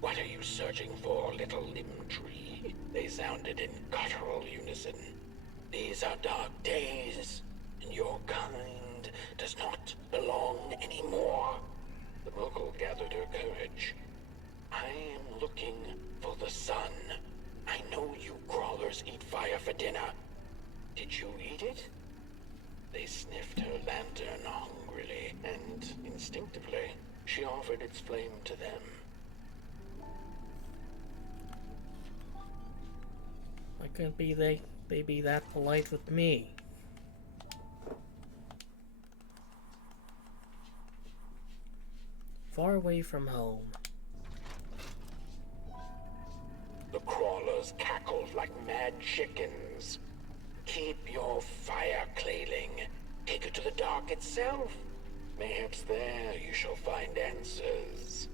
"What are you searching for, little limb tree?" they sounded in guttural unison. "These are dark days, and your kind does not belong anymore." The Merkel gathered her courage. "I am looking for the sun. I know you crawlers eat fire for dinner. Did you eat it?" They sniffed her lantern hungrily, and in instinctively, she offered its flame to them. Why couldn't they be that polite with me? Far away from home. The crawlers cackled like mad chickens. Keep your fire, Clayling. Take it to the dark itself. Mayhaps there you shall find answers.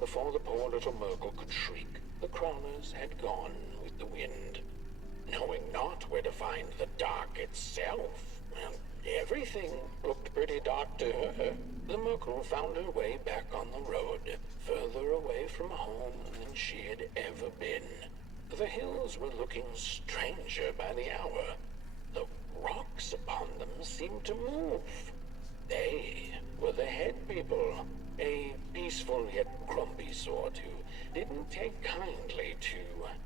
Before the poor little Merkel could shriek, the crawlers had gone with the wind. Knowing not where to find the dark itself, well, everything looked pretty dark to her. The Merkel found her way back on the road, further away from home than she had ever been. The hills were looking stranger by the hour. The rocks upon them seemed to move. They were the head people, a peaceful yet grumpy sort who didn't take kindly to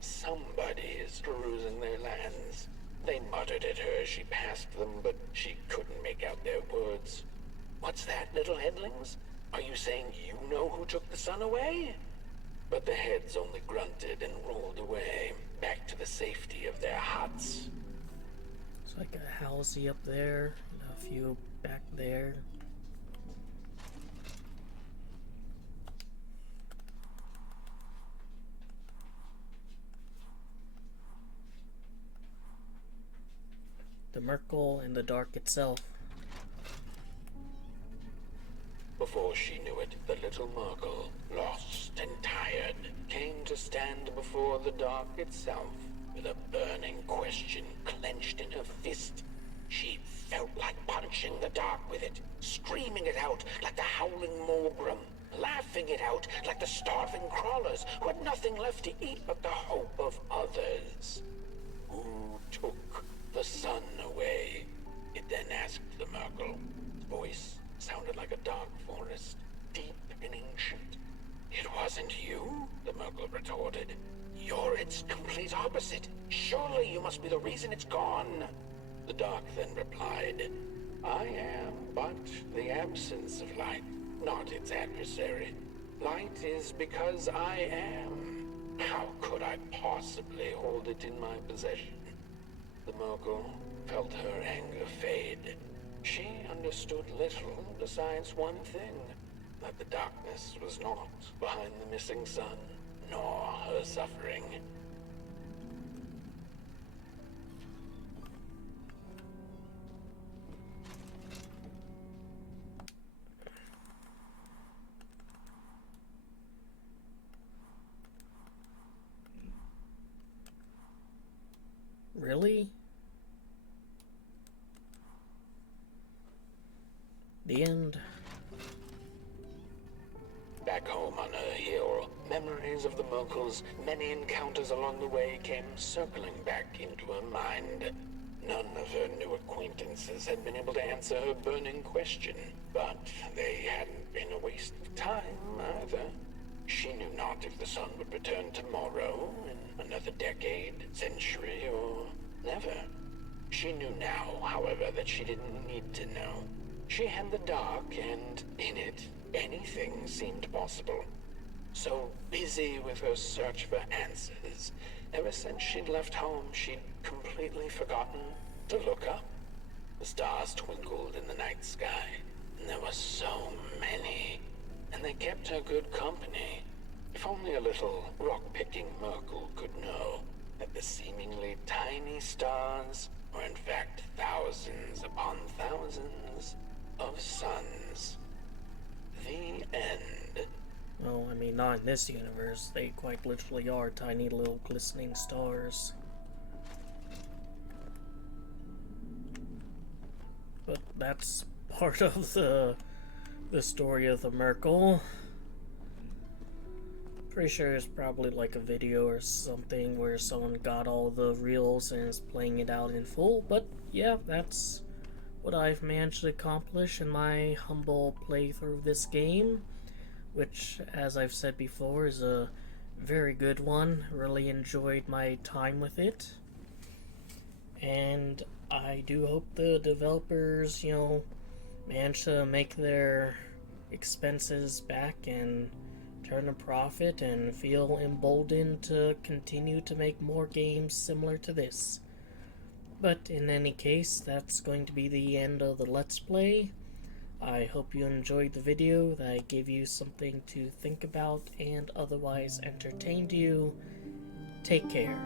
somebody's perusing their lands. They muttered at her as she passed them, but she couldn't make out their words. What's that, little headlings? Are you saying you know who took the sun away? But the heads only grunted and rolled away, back to the safety of their huts. It's like a housey up there, and a few back there. The Merkel and the dark itself. Before she knew it, the little Merkel, lost and tired, came to stand before the dark itself, with a burning question clenched in her fist. She felt like punching the dark with it, screaming it out like the howling Morgrim, laughing it out like the starving crawlers who had nothing left to eat but the hope of others. Who took the sun away? It then asked the Merkel. Its voice sounded like a dark forest, deep and ancient. It wasn't you, the Merkel retorted. You're its complete opposite. Surely you must be the reason it's gone. The dark then replied, I am but the absence of light, not its adversary. Light is because I am. How could I possibly hold it in my possession? The Merkel felt her anger fade. She understood little besides one thing, that the darkness was not behind the missing sun, nor her suffering. Really? The end. Back home on her hill, memories of the Merkel's many encounters along the way came circling back into her mind. None of her new acquaintances had been able to answer her burning question, but they hadn't been a waste of time either. She knew not if the sun would return tomorrow, in another decade, century, or never. She knew now, however, that she didn't need to know. She had the dark, and in it, anything seemed possible. So busy with her search for answers, ever since she'd left home, she'd completely forgotten to look up. The stars twinkled in the night sky, and there were so many, and they kept her good company. If only a little rock-picking Merkel could know that the seemingly tiny stars were in fact thousands upon thousands of suns. The end. Well, I mean, not in this universe. They quite literally are tiny little glistening stars. But that's part of the story of the Merkel. Pretty sure there's probably like a video or something where someone got all the reels and is playing it out in full. But yeah, that's what I've managed to accomplish in my humble playthrough of this game, which, as I've said before, is a very good one. Really enjoyed my time with it, and I do hope the developers, manage to make their expenses back and turn a profit and feel emboldened to continue to make more games similar to this. But in any case, that's going to be the end of the Let's Play. I hope you enjoyed the video, that I gave you something to think about and otherwise entertained you. Take care.